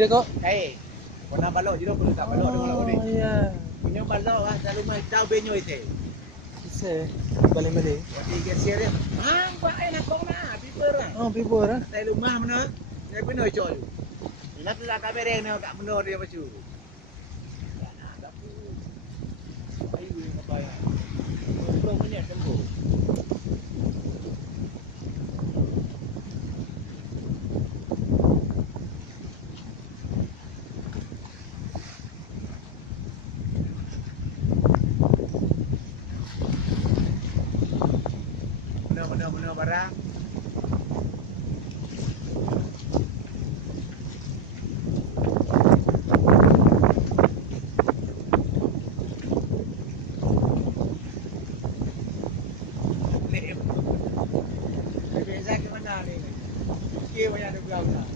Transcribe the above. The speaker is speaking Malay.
dah kok? Kain. Warna balok je perlu tak balok dengan lawan ni. Oh ya. Punya balok ah selalu mai tahu benyo itu. Bisa. Balik-balik. Wadi geser dia. Pak nak kau nak piper lah. Oh, people ah. Dari rumah mana? Saya benar coy. Nak lah kamera ni kat benar dia bacu. Ayu apa ya? Belum punya tempo. Benar barang. Biasa ke mana ni? Kira banyak ada belakang.